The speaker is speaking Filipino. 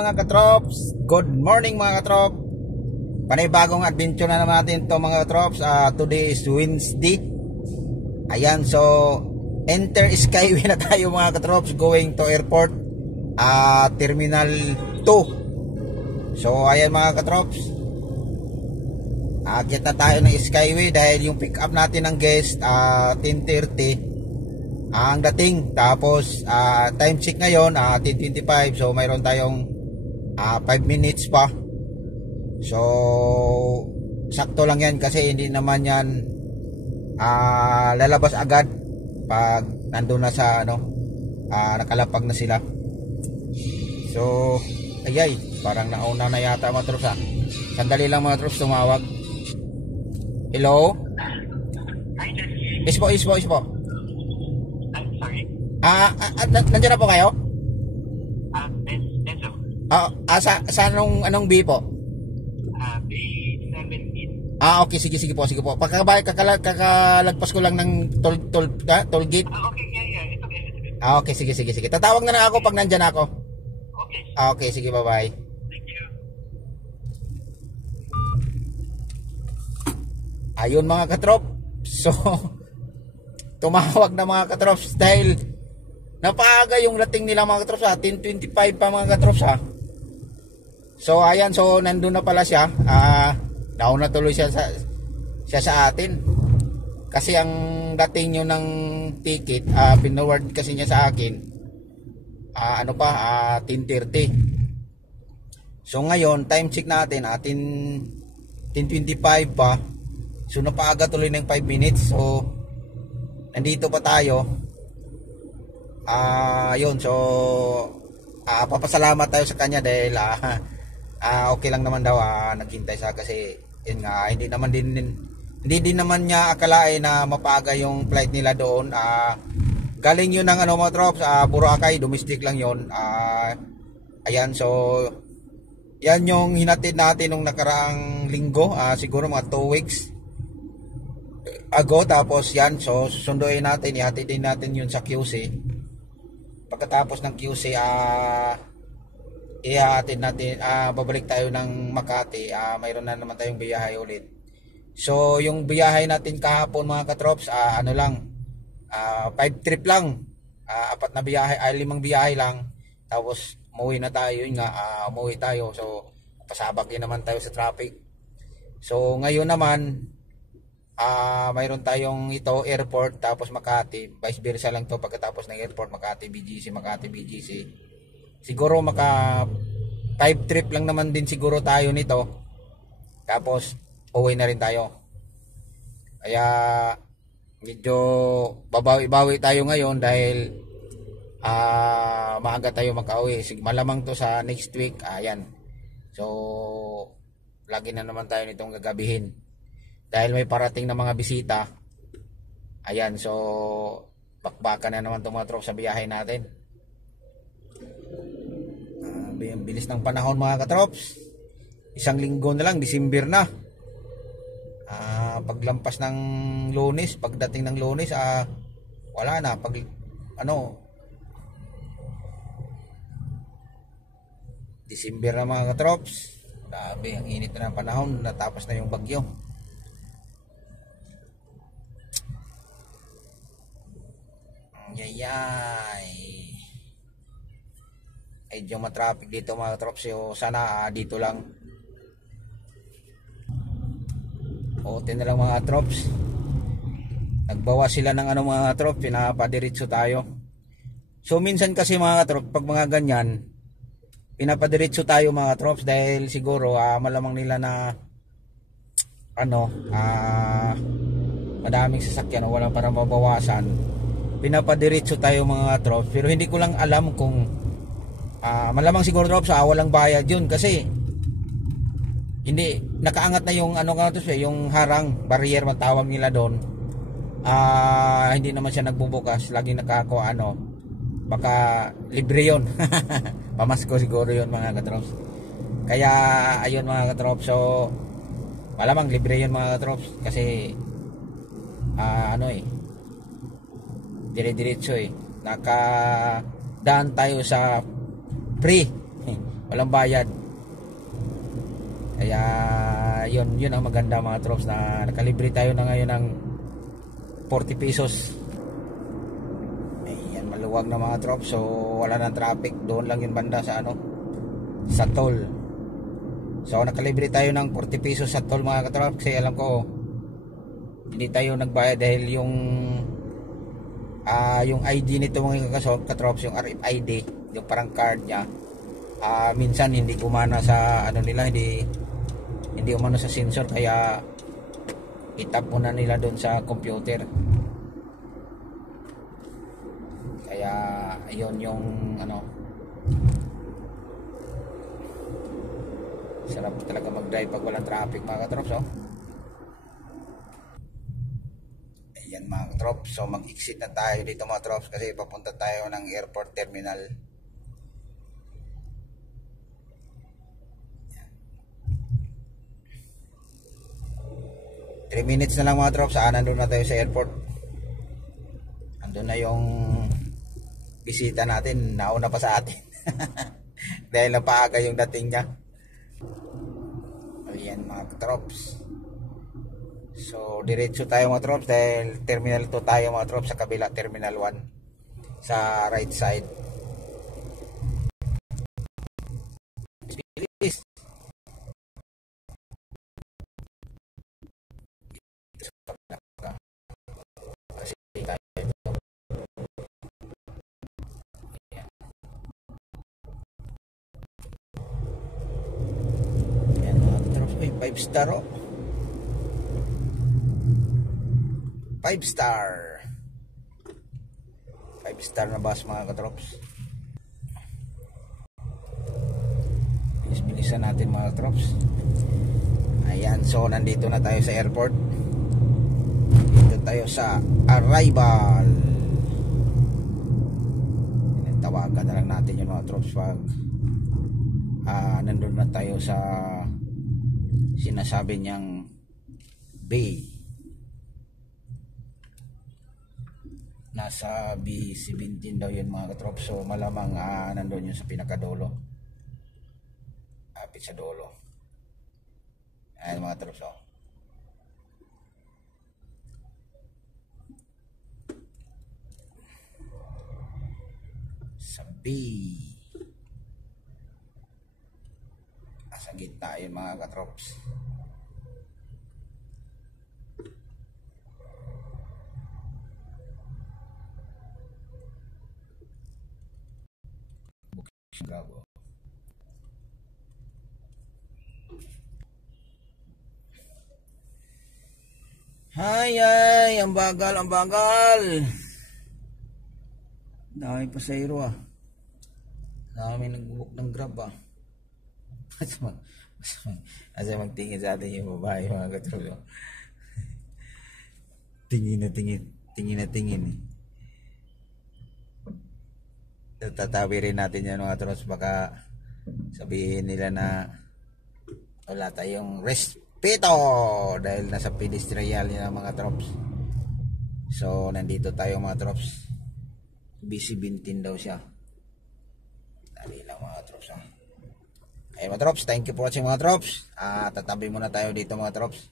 Mga katrops, good morning mga katrop. Panibagong adventure na naman natin to mga katrops. Today is Wednesday. Ayan, so enter Skyway na tayo mga katrops, going to airport, Terminal 2. So ayan mga katrops, akit na tayo ng Skyway dahil yung pick up natin ng guest 10:30 ang dating. Tapos time check ngayon 10:25. So mayroon tayong 5 minutes pa. So sakto lang yan kasi hindi naman yan lalabas agad pag nandun na sa nakalapag na sila. So ayay, parang nauna na yata mga troops. Sandali lang mga troops, tumawag. Hello? Ispo. I'm sorry. Nandiyan na po kayo? Enzo. Sa anong B po? B17. Okay, sige po. Kakalagpas ko lang ng toll gate. Okay, yeah. It's okay. Okay, sige. Tatawag na lang ako pag nandyan ako. Okay. Okay, sige, bye-bye. Thank you. Ayun mga katrop. So, tumawag na mga katrops dahil napaaga yung dating nila mga katrops 10:25 pa mga katrops So ayan, so nandun na pala siya. Nauna tuloy siya sa atin. Kasi ang dating nyo ng ticket, pinoward kasi niya sa akin 10:30. So ngayon, time check natin 10:25 pa. So napaaga tuloy ng 5 minutes. So nandito pa tayo. Yun, so papasalamat tayo sa kanya dahil okay lang naman daw, naghintay siya kasi yun nga, hindi din naman niya akalain na mapaaga yung flight nila doon. Galing yun ng mga troops, Boracay, domestic lang yun. Ayan, so yan yung hinatid natin nung nakaraang linggo, siguro mga 2 weeks ago. Tapos yan, so susunduin natin, ihatid din natin yun sa QC. Pagkatapos ng QC, ihatid natin, babalik tayo ng Makati. Mayroon na naman tayong biyahe ulit. So yung biyahe natin kahapon mga katrops, 5 trip lang, 4 na biyahe, 5 biyahe lang. Tapos umuwi na tayo, yun nga, umuwi tayo. So pasabak din naman tayo sa traffic. So ngayon naman, mayroon tayong airport tapos Makati, vice versa lang to. Pagkatapos ng airport, Makati BGC. Siguro 5 trip lang naman din siguro tayo nito. Tapos uwi na rin tayo. Kaya medyo babawi tayo ngayon dahil maaga tayo makauwi. Malamang to sa next week. Ayan. So lagi na naman tayo nitong gagabihin dahil may parating na mga bisita. Ayan, so bakbakan na naman itong mga tropa sa biyahe natin. Bilis ng panahon mga katrops. 1 linggo na lang, December na. Paglampas ng Lunes, pagdating ng Lunes, wala na. December na mga katrops. Grabe, ang init na ng panahon. Natapos na yung bagyo. Yayay. Medyo matraffic dito mga katrops. So sana dito lang. Ote na lang mga katrops. Nagbawa sila ng mga katrops, pinapadiretso tayo. So minsan kasi mga katrops, pag mga ganyan, pinapadiretso tayo mga katrops dahil siguro malamang nila na madaming sasakyan o walang para mabawasan. Pinapadiretso tayo mga trops, pero hindi ko lang alam kung malamang siguro trops walang bayad yun kasi hindi nakaangat na yung yung harang barrier matawag nila doon. Hindi naman siya nagbubukas, laging nakakuha baka libre yun. Pamasko siguro yun mga katrops. Kaya ayun mga katrops, so malamang libre yun mga katrops kasi dire-diretso nakadaan tayo sa free walang bayad. Kaya yun ang maganda mga trops, na nakalibre tayo na ngayon ng 40 pesos. Ayan, maluwag na mga trops, so wala nang traffic. Doon lang yung banda sa sa toll. So nakalibre tayo ng 40 pesos sa toll mga katrops, kasi alam ko hindi tayo nagbayad dahil yung ID nito mga katrops, yung RFID, yung parang card niya, minsan hindi gumana sa nila, hindi umano sa sensor, kaya itap muna nila doon sa computer. Kaya ayun yung sarap talaga mag-drive pag walang traffic mga katrops. Ayan mga katrops, so mag-exit na tayo dito mga katrops, kasi papunta tayo ng airport terminal. 3 minutes na lang mga trops, nandun na tayo sa airport. Andun na yung bisita natin, nauna pa sa atin. Dahil napaaga yung dating niya. Ayan mga trops. So diretso tayo mga trops, dahil terminal 2 tayo mga trops, sa kabila terminal 1 sa right side. Bilis. Ayan mga trops, 5 star 5 star 5 star na bus mga katrops. Bilis-bilisan natin mga katrops. Ayan, so nandito na tayo sa airport. Dito tayo sa arrival. Tawagan na lang natin yung mga katrops pag nandun na tayo sa sinasabi niyang bay. Nasa B17 daw yun mga katrops, so malamang nandun yun sa pinakadulo, apit sa dulo. Ayan mga katrops, sa B, sa gitna yun mga katrops. Bravo. Ay, ang bagal, ang bagal. Dami pasahero Dami nag-book ng Grab Asa magtingin sa atin yung babae mga katrops. Tingin na tingin. Tatawi rin natin yan mga katrops, baka sabihin nila na wala tayong respeto dahil nasa pedestrian yan mga katrops. So nandito tayo mga katrops, BC-17 daw siya. Dali lang mga katrops. Ayun mga katrops, thank you for watching mga katrops. Tatabi muna tayo dito mga katrops.